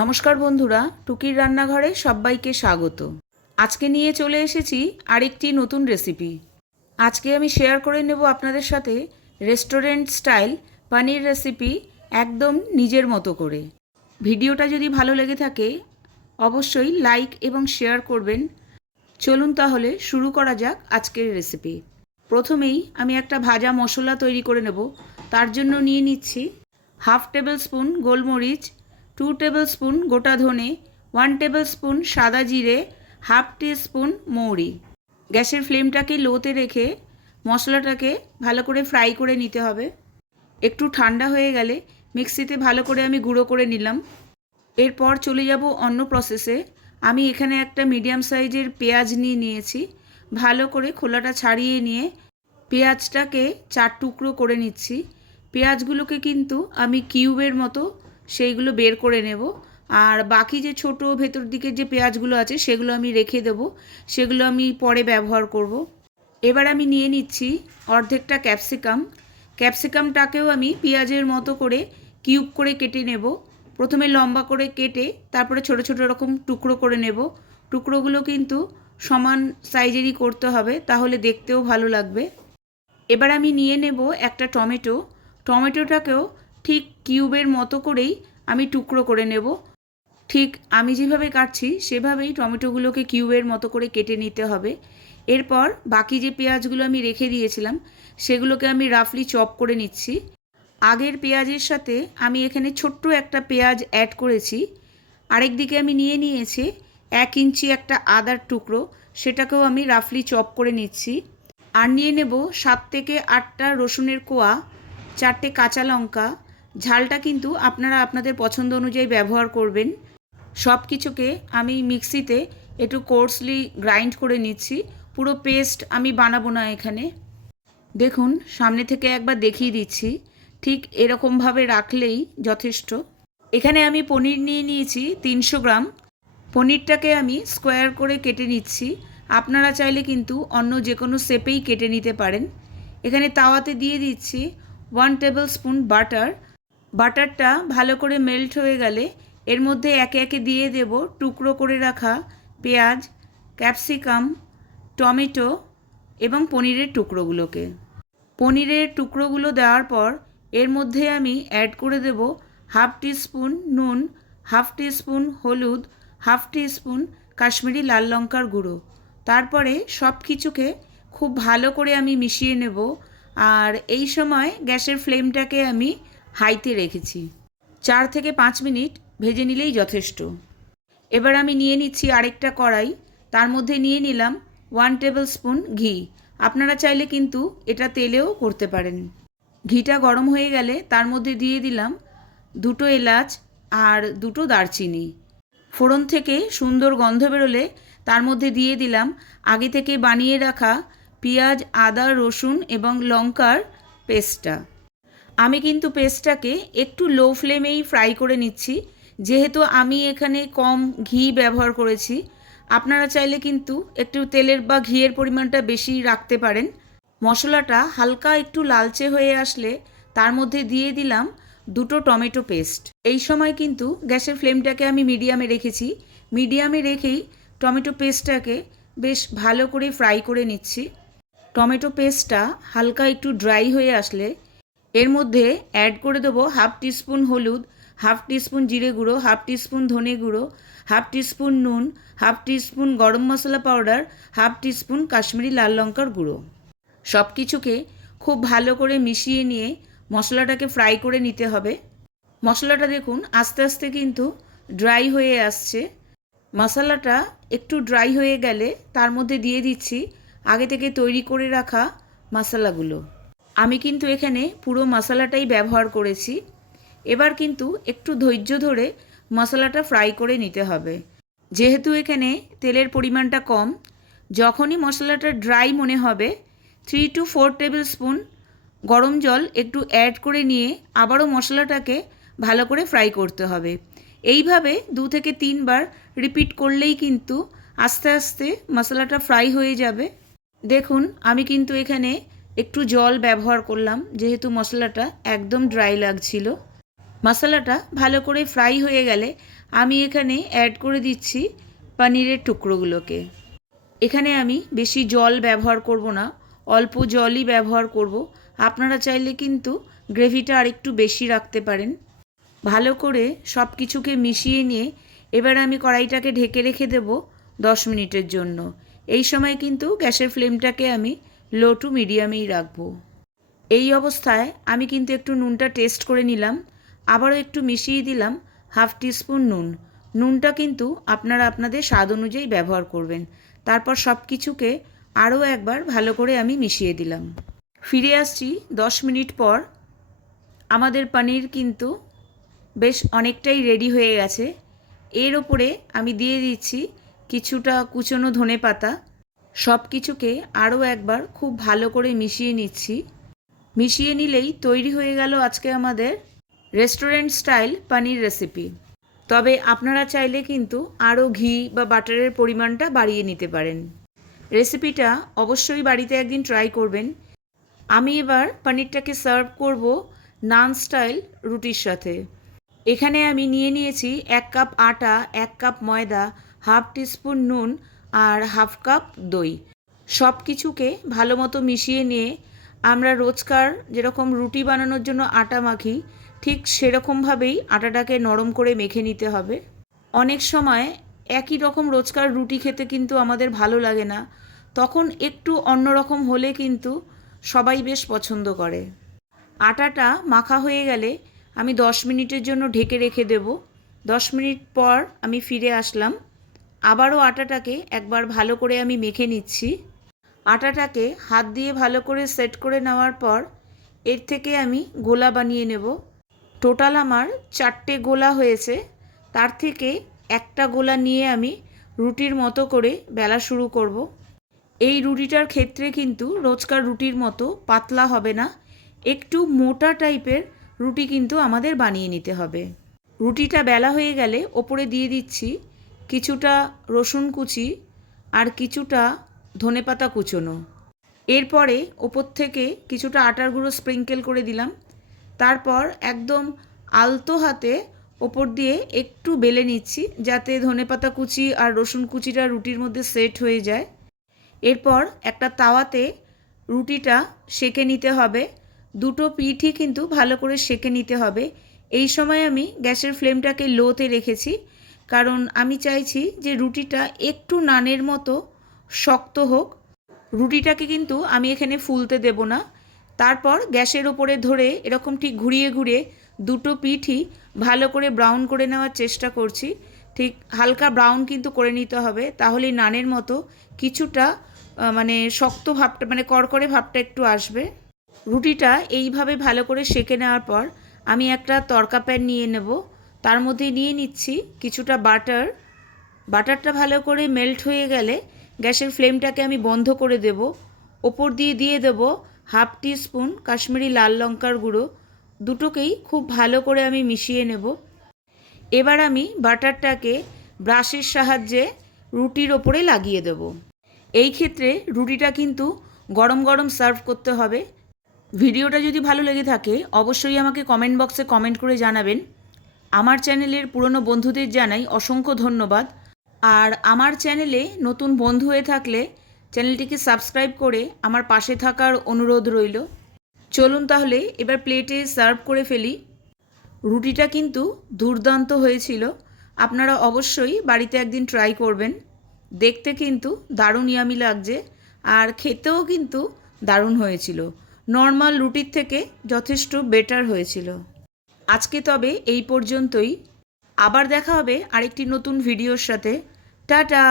নমস্কার বন্ধুরা, টুকির রান্নাঘরে সবাইকে স্বাগত। আজকে নিয়ে চলে এসেছি আরেকটি নতুন রেসিপি। আজকে আমি শেয়ার করে নেব আপনাদের সাথে রেস্টুরেন্ট স্টাইল পানির রেসিপি একদম নিজের মতো করে। ভিডিওটা যদি ভালো লেগে থাকে, অবশ্যই লাইক এবং শেয়ার করবেন। চলুন তাহলে শুরু করা যাক আজকের রেসিপি। প্রথমেই আমি একটা ভাজা মশলা তৈরি করে নেব। তার জন্য নিয়ে নিচ্ছি হাফ টেবিল স্পুন গোলমরিচ টু টেবিল স্পুন গোটা ধনে ওয়ান টেবিল স্পুন সাদা জিরে হাফ টি স্পুন মৌরি। গ্যাসের ফ্লেমটাকে লোতে রেখে মশলাটাকে ভালো করে ফ্রাই করে নিতে হবে। একটু ঠান্ডা হয়ে গেলে মিক্সিতে ভালো করে আমি গুঁড়ো করে নিলাম। এরপর চলে যাব অন্য প্রসেসে আমি এখানে একটা মিডিয়াম সাইজের পেঁয়াজ নিয়ে নিয়েছি। ভালো করে খোলাটা ছাড়িয়ে নিয়ে পেঁয়াজটাকে চার টুকরো করে নিচ্ছি। পেঁয়াজগুলোকে কিন্তু আমি কিউবের মতো সেইগুলো বের করে নেব। আর বাকি যে ছোট ভেতর দিকের যে পেঁয়াজগুলো আছে, সেগুলো আমি রেখে দেব। সেগুলো আমি পরে ব্যবহার করব। এবার আমি নিয়ে নিচ্ছি অর্ধেকটা ক্যাপসিকাম। ক্যাপসিকামটাকেও আমি পেঁয়াজের মতো করে কিউব করে কেটে নেব। প্রথমে লম্বা করে কেটে তারপরে ছোট ছোট রকম টুকরো করে নেব। টুকরোগুলো কিন্তু সমান সাইজেরই করতে হবে, তাহলে দেখতেও ভালো লাগবে। এবার আমি নিয়ে নেব একটা টমেটো। টমেটোটাকেও ঠিক কিউবের মতো করেই আমি টুকরো করে নেব। ঠিক আমি যেভাবে কাটছি, সেভাবেই টমেটোগুলোকে কিউবের মতো করে কেটে নিতে হবে। এরপর বাকি যে পেঁয়াজগুলো আমি রেখে দিয়েছিলাম, সেগুলোকে আমি রাফলি চপ করে নিচ্ছি। আগের পেঁয়াজের সাথে আমি এখানে ছোট্ট একটা পেঁয়াজ অ্যাড করেছি। আরেক দিকে আমি নিয়ে নিয়েছি এক ইঞ্চি একটা আদার টুকরো, সেটাকেও আমি রাফলি চপ করে নিচ্ছি। আর নিয়ে নেব সাত থেকে আটটা রসুনের কোয়া, চারটে কাঁচা লঙ্কা ঝালটা কিন্তু আপনারা আপনাদের পছন্দ অনুযায়ী ব্যবহার করবেন। সব কিছুকে আমি মিক্সিতে একটু কোর্সলি গ্রাইন্ড করে নিচ্ছি। পুরো পেস্ট আমি বানাবো না এখানে। দেখুন, সামনে থেকে একবার দেখিয়ে দিচ্ছি। ঠিক এরকমভাবে রাখলেই যথেষ্ট। এখানে আমি পনির নিয়ে নিয়েছি তিনশো গ্রাম। পনিরটাকে আমি স্কোয়ার করে কেটে নিচ্ছি। আপনারা চাইলে কিন্তু অন্য যে কোনো শেপেই কেটে নিতে পারেন। এখানে তাওয়াতে দিয়ে দিচ্ছি ওয়ান টেবিল স্পুন বাটার। বাটারটা ভালো করে মেল্ট হয়ে গেলে এর মধ্যে একে একে দিয়ে দেব টুকরো করে রাখা পেঁয়াজ, ক্যাপসিকাম, টমেটো এবং পনিরের টুকরোগুলোকে। পনিরের টুকরোগুলো দেওয়ার পর এর মধ্যে আমি অ্যাড করে দেব হাফ স্পুন নুন, হাফ স্পুন হলুদ, হাফ স্পুন কাশ্মীরি লাল লঙ্কার গুঁড়ো। তারপরে সব কিছুকে খুব ভালো করে আমি মিশিয়ে নেব। আর এই সময় গ্যাসের ফ্লেমটাকে আমি হাইতে রেখেছি। চার থেকে পাঁচ মিনিট ভেজে নিলেই যথেষ্ট। এবার আমি নিয়ে নিচ্ছি আরেকটা কড়াই। তার মধ্যে নিয়ে নিলাম ওয়ান টেবিল স্পুন ঘি। আপনারা চাইলে কিন্তু এটা তেলেও করতে পারেন। ঘিটা গরম হয়ে গেলে তার মধ্যে দিয়ে দিলাম দুটো এলাচ আর দুটো দারচিনি। ফোড়ন থেকে সুন্দর গন্ধ বেরোলে তার মধ্যে দিয়ে দিলাম আগে থেকে বানিয়ে রাখা পেঁয়াজ, আদা, রসুন এবং লঙ্কার পেস্টটা। আমি কিন্তু পেস্টটাকে একটু লো ফ্লেমেই ফ্রাই করে নিচ্ছি। যেহেতু আমি এখানে কম ঘি ব্যবহার করেছি, আপনারা চাইলে কিন্তু একটু তেলের বা ঘিয়ের পরিমাণটা বেশি রাখতে পারেন। মশলাটা হালকা একটু লালচে হয়ে আসলে তার মধ্যে দিয়ে দিলাম দুটো টমেটো পেস্ট। এই সময় কিন্তু গ্যাসের ফ্লেমটাকে আমি মিডিয়ামে রেখেছি। মিডিয়ামে রেখেই টমেটো পেস্টটাকে বেশ ভালো করে ফ্রাই করে নিচ্ছি। টমেটো পেস্টটা হালকা একটু ড্রাই হয়ে আসলে এর মধ্যে অ্যাড করে দেবো হাফ টিস্পুন হলুদ হাফ টিস্পুন জিরে গুঁড়ো হাফ টিস্পুন ধনে গুঁড়ো হাফ টিস্পুন নুন হাফ টিস্পুন গরম মশলা পাউডার হাফ টিস্পুন কাশ্মীরি লাল লঙ্কার গুঁড়ো। সব কিছুকে খুব ভালো করে মিশিয়ে নিয়ে মশলাটাকে ফ্রাই করে নিতে হবে। মশলাটা দেখুন আস্তে আস্তে কিন্তু ড্রাই হয়ে আসছে। মশলাটা একটু ড্রাই হয়ে গেলে তার মধ্যে দিয়ে দিচ্ছি আগে থেকে তৈরি করে রাখা মশলাগুলো। আমি কিন্তু এখানে পুরো মশলাটাই ব্যবহার করেছি। এবার কিন্তু একটু ধৈর্য ধরে মশলাটা ফ্রাই করে নিতে হবে। যেহেতু এখানে তেলের পরিমাণটা কম, যখনই মশলাটা ড্রাই মনে হবে three to four tablespoon গরম জল একটু অ্যাড করে নিয়ে আবারও মশলাটাকে ভালো করে ফ্রাই করতে হবে। এইভাবে দু থেকে তিনবার রিপিট করলেই কিন্তু আস্তে আস্তে মশলাটা ফ্রাই হয়ে যাবে। দেখুন, আমি কিন্তু এখানে একটু জল ব্যবহার করলাম, যেহেতু মশলাটা একদম ড্রাই লাগছিল। মশলাটা ভালো করে ফ্রাই হয়ে গেলে আমি এখানে অ্যাড করে দিচ্ছি পনিরের টুকরোগুলোকে। এখানে আমি বেশি জল ব্যবহার করব না, অল্প জলই ব্যবহার করব। আপনারা চাইলে কিন্তু গ্রেভিটা আরেকটু বেশি রাখতে পারেন। ভালো করে সব কিছুকে মিশিয়ে নিয়ে এবার আমি কড়াইটাকে ঢেকে রেখে দেব দশ মিনিটের জন্য। এই সময় কিন্তু গ্যাসের ফ্লেমটাকে আমি লো টু মিডিয়ামেই রাখব। এই অবস্থায় আমি কিন্তু একটু নুনটা টেস্ট করে নিলাম, আবারও একটু মিশিয়ে দিলাম হাফ টিস্পুন নুন। নুনটা কিন্তু আপনারা আপনাদের স্বাদ অনুযায়ী ব্যবহার করবেন। তারপর সব কিছুকে আরও একবার ভালো করে আমি মিশিয়ে দিলাম। ফিরে আসছি দশ মিনিট পর। আমাদের পনির কিন্তু বেশ অনেকটাই রেডি হয়ে গেছে। এর ওপরে আমি দিয়ে দিচ্ছি কিছুটা কুচনো ধনে পাতা সব কিছুকে আরও একবার খুব ভালো করে মিশিয়ে নিচ্ছি। মিশিয়ে নিলেই তৈরি হয়ে গেল আজকে আমাদের রেস্টুরেন্ট স্টাইল পনির রেসিপি। তবে আপনারা চাইলে কিন্তু আরও ঘি বা বাটারের পরিমাণটা বাড়িয়ে নিতে পারেন। রেসিপিটা অবশ্যই বাড়িতে একদিন ট্রাই করবেন। আমি এবার পনিরটাকে সার্ভ করব নান স্টাইল রুটির সাথে। এখানে আমি নিয়ে নিয়েছি এক কাপ আটা, এক কাপ ময়দা, হাফ টিস্পুন নুন আর হাফ কাপ দই। সব কিছুকে ভালো মতো মিশিয়ে নিয়ে আমরা রোজকার যেরকম রুটি বানানোর জন্য আটা মাখি, ঠিক সেরকমভাবেই আটাটাকে নরম করে মেখে নিতে হবে। অনেক সময় একই রকম রোজকার রুটি খেতে কিন্তু আমাদের ভালো লাগে না। তখন একটু অন্যরকম হলে কিন্তু সবাই বেশ পছন্দ করে। আটাটা মাখা হয়ে গেলে আমি দশ মিনিটের জন্য ঢেকে রেখে দেব। দশ মিনিট পর আমি ফিরে আসলাম। আবারও আটাটাকে একবার ভালো করে আমি মেখে নিচ্ছি। আটাটাকে হাত দিয়ে ভালো করে সেট করে নেওয়ার পর এর থেকে আমি গোলা বানিয়ে নেব। টোটাল আমার চারটে গোলা হয়েছে। তার থেকে একটা গোলা নিয়ে আমি রুটির মতো করে বেলা শুরু করব। এই রুটিটার ক্ষেত্রে কিন্তু রোজকার রুটির মতো পাতলা হবে না। একটু মোটা টাইপের রুটি কিন্তু আমাদের বানিয়ে নিতে হবে। রুটিটা বেলা হয়ে গেলে ওপরে দিয়ে দিচ্ছি কিছুটা রসুন কুচি আর কিছুটা ধনেপাতা কুচোনো। এরপরে ওপর থেকে কিছুটা আটার গুঁড়ো স্প্রিঙ্কেল করে দিলাম। তারপর একদম আলতো হাতে ওপর দিয়ে একটু বেলে নিচ্ছি যাতে ধনেপাতা কুচি আর রসুন কুচিটা রুটির মধ্যে সেট হয়ে যায়। এরপর একটা তাওয়াতে রুটিটা সেকে নিতে হবে। দুটো পিঠই কিন্তু ভালো করে সেকে নিতে হবে। এই সময় আমি গ্যাসের ফ্লেমটাকে লোতে রেখেছি। কারণ আমি চাইছি যে রুটিটা একটু নানের মতো শক্ত হোক। রুটিটাকে কিন্তু আমি এখানে ফুলতে দেব না। তারপর গ্যাসের ওপরে ধরে এরকম ঠিক ঘুরিয়ে ঘুরিয়ে দুটো পিঠই ভালো করে ব্রাউন করে নেওয়ার চেষ্টা করছি। ঠিক হালকা ব্রাউন কিন্তু করে নিতে হবে, তাহলেই নানের মতো কিছুটা মানে শক্ত ভাবটা মানে কড়কড়ে ভাবটা একটু আসবে। রুটিটা এইভাবে ভালো করে সেঁকে নেওয়ার পর আমি একটা তরকা প্যান নিয়ে নেব। তার মধ্যে নিয়ে নিচ্ছি কিছুটা বাটার। বাটারটা ভালো করে মেল্ট হয়ে গেলে গ্যাসের ফ্লেমটাকে আমি বন্ধ করে দেব। ওপর দিয়ে দিয়ে দেব হাফ টি স্পুন কাশ্মীরি লাল লঙ্কার গুঁড়ো। দুটোকেই খুব ভালো করে আমি মিশিয়ে নেব। এবার আমি বাটারটাকে ব্রাশের সাহায্যে রুটির ওপরে লাগিয়ে দেব। এই ক্ষেত্রে রুটিটা কিন্তু গরম গরম সার্ভ করতে হবে। ভিডিওটা যদি ভালো লেগে থাকে, অবশ্যই আমাকে কমেন্ট বক্সে কমেন্ট করে জানাবেন। আমার চ্যানেলের পুরনো বন্ধুদের জানাই অসংখ্য ধন্যবাদ। আর আমার চ্যানেলে নতুন বন্ধু হয়ে থাকলে চ্যানেলটিকে সাবস্ক্রাইব করে আমার পাশে থাকার অনুরোধ রইল। চলুন তাহলে এবার প্লেটে সার্ভ করে ফেলি। রুটিটা কিন্তু দুর্দান্ত হয়েছিল। আপনারা অবশ্যই বাড়িতে একদিন ট্রাই করবেন। দেখতে কিন্তু দারুণ ইয়ামি লাগছে আর খেতেও কিন্তু দারুণ হয়েছিল। নর্মাল রুটির থেকে যথেষ্ট বেটার হয়েছিল। আজকে তবে এই পর্যন্তই। আবার দেখা হবে আরেকটি নতুন ভিডিওর সাথে। টাটা!